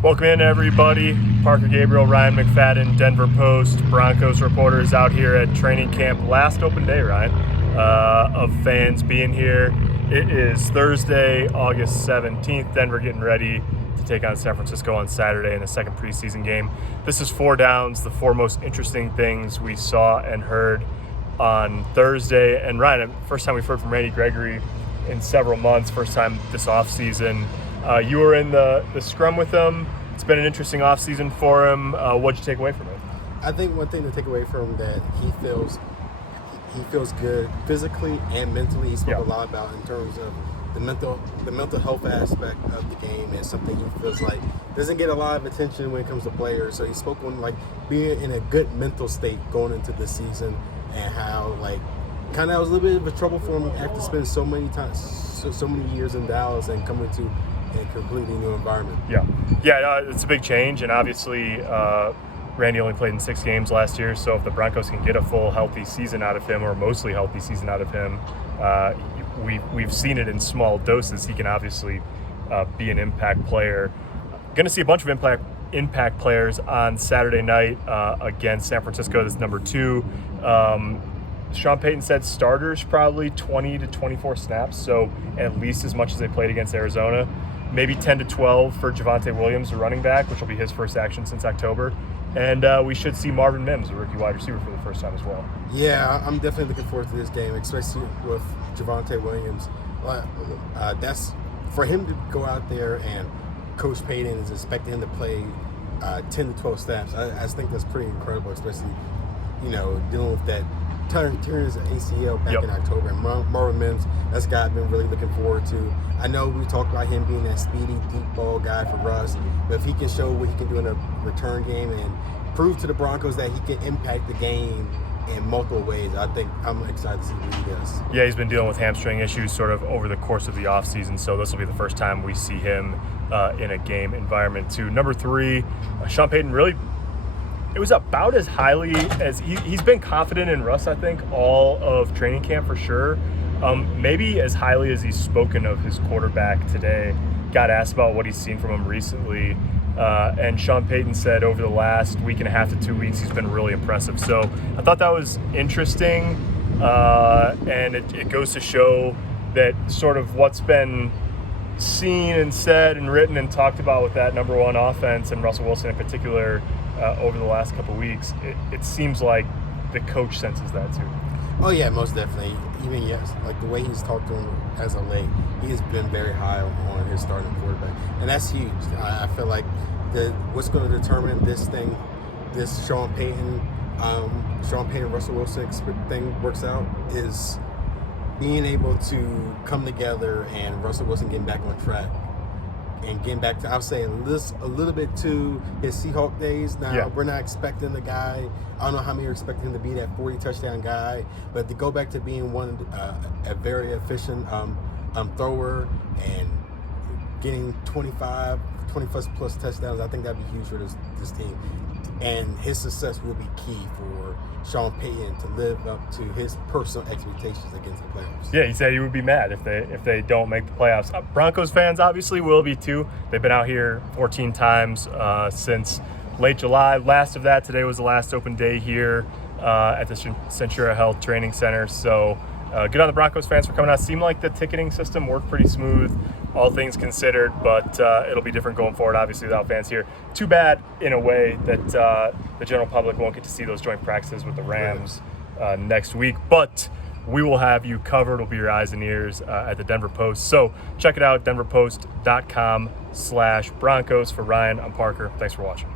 Welcome in, everybody. Parker, Gabriel, Ryan, McFadden, Denver Post, Broncos reporters out here at training camp. Last open day, Ryan, of fans being here. It is Thursday, August 17th. Denver getting ready to take on San Francisco on Saturday in the second preseason game. This is four downs, the four most interesting things we saw and heard on Thursday. And Ryan, first time we've heard from Randy Gregory in several months, first time this offseason. You were in the scrum with him. It's been an interesting offseason for him. What'd you take away from it? I think one thing to take away from him that he feels good physically and mentally. He spoke a lot about in terms of the mental health aspect of the game, and something he feels like doesn't get a lot of attention when it comes to players. So he spoke on like being in a good mental state going into the season, and how like kind of was a little bit of a trouble for him after spending so many years in Dallas and coming to a completely new environment. It's a big change, and obviously Randy only played in 6 games last year, so if the Broncos can get a full healthy season out of him, or mostly healthy season out of him, we've seen it in small doses. He can obviously be an impact player. Going to see a bunch of impact players on Saturday night against San Francisco. This is number 2. Sean Payton said starters probably 20 to 24 snaps, so at least as much as they played against Arizona. Maybe 10 to 12 for Javonte Williams, the running back, which will be his first action since October. And we should see Marvin Mims, a rookie wide receiver, for the first time as well. Yeah, I'm definitely looking forward to this game, especially with Javonte Williams. That's for him to go out there, and Coach Payton is expecting him to play 10 to 12 snaps. I think that's pretty incredible, especially dealing with that turning his ACL back in October. And Marvin Mims, that's a guy I've been really looking forward to. I know we talked about him being that speedy, deep ball guy for us, but if he can show what he can do in a return game and prove to the Broncos that he can impact the game in multiple ways, I think I'm excited to see what he does. Yeah, he's been dealing with hamstring issues sort of over the course of the offseason, so this will be the first time we see him in a game environment too. Number 3, Sean Payton really, it was about as highly as he's been confident in Russ, I think, all of training camp for sure. Maybe as highly as he's spoken of his quarterback today. Got asked about what he's seen from him recently, and Sean Payton said over the last week and a half to 2 weeks he's been really impressive. So I thought that was interesting, and it goes to show that sort of what's been seen and said and written and talked about with that number 1 offense, and Russell Wilson in particular, over the last couple of weeks, it seems like the coach senses that too. Oh yeah, most definitely. Even like the way he's talked to him as of late, he has been very high on his starting quarterback, and that's huge. I feel like what's going to determine this Sean Payton Russell Wilson thing works out is being able to come together and Russell Wilson getting back on track. And getting back to, I'll say a little bit to his Seahawk days. Now, we're not expecting the guy, I don't know how many are expecting him to be that 40 touchdown guy, but to go back to being a very efficient thrower and getting 20 plus touchdowns, I think that'd be huge for this team. And his success will be key for Sean Payton to live up to his personal expectations against the playoffs. Yeah, he said he would be mad if they don't make the playoffs. Broncos fans obviously will be too. They've been out here 14 times since late July. Last of that, today was the last open day here at the Centura Health Training Center. So good on the Broncos fans for coming out. Seemed like the ticketing system worked pretty smooth, all things considered, but it'll be different going forward, obviously, without fans here. Too bad, in a way, that the general public won't get to see those joint practices with the Rams next week, but we will have you covered. It'll be your eyes and ears at the Denver Post. So check it out, denverpost.com/Broncos. For Ryan, I'm Parker. Thanks for watching.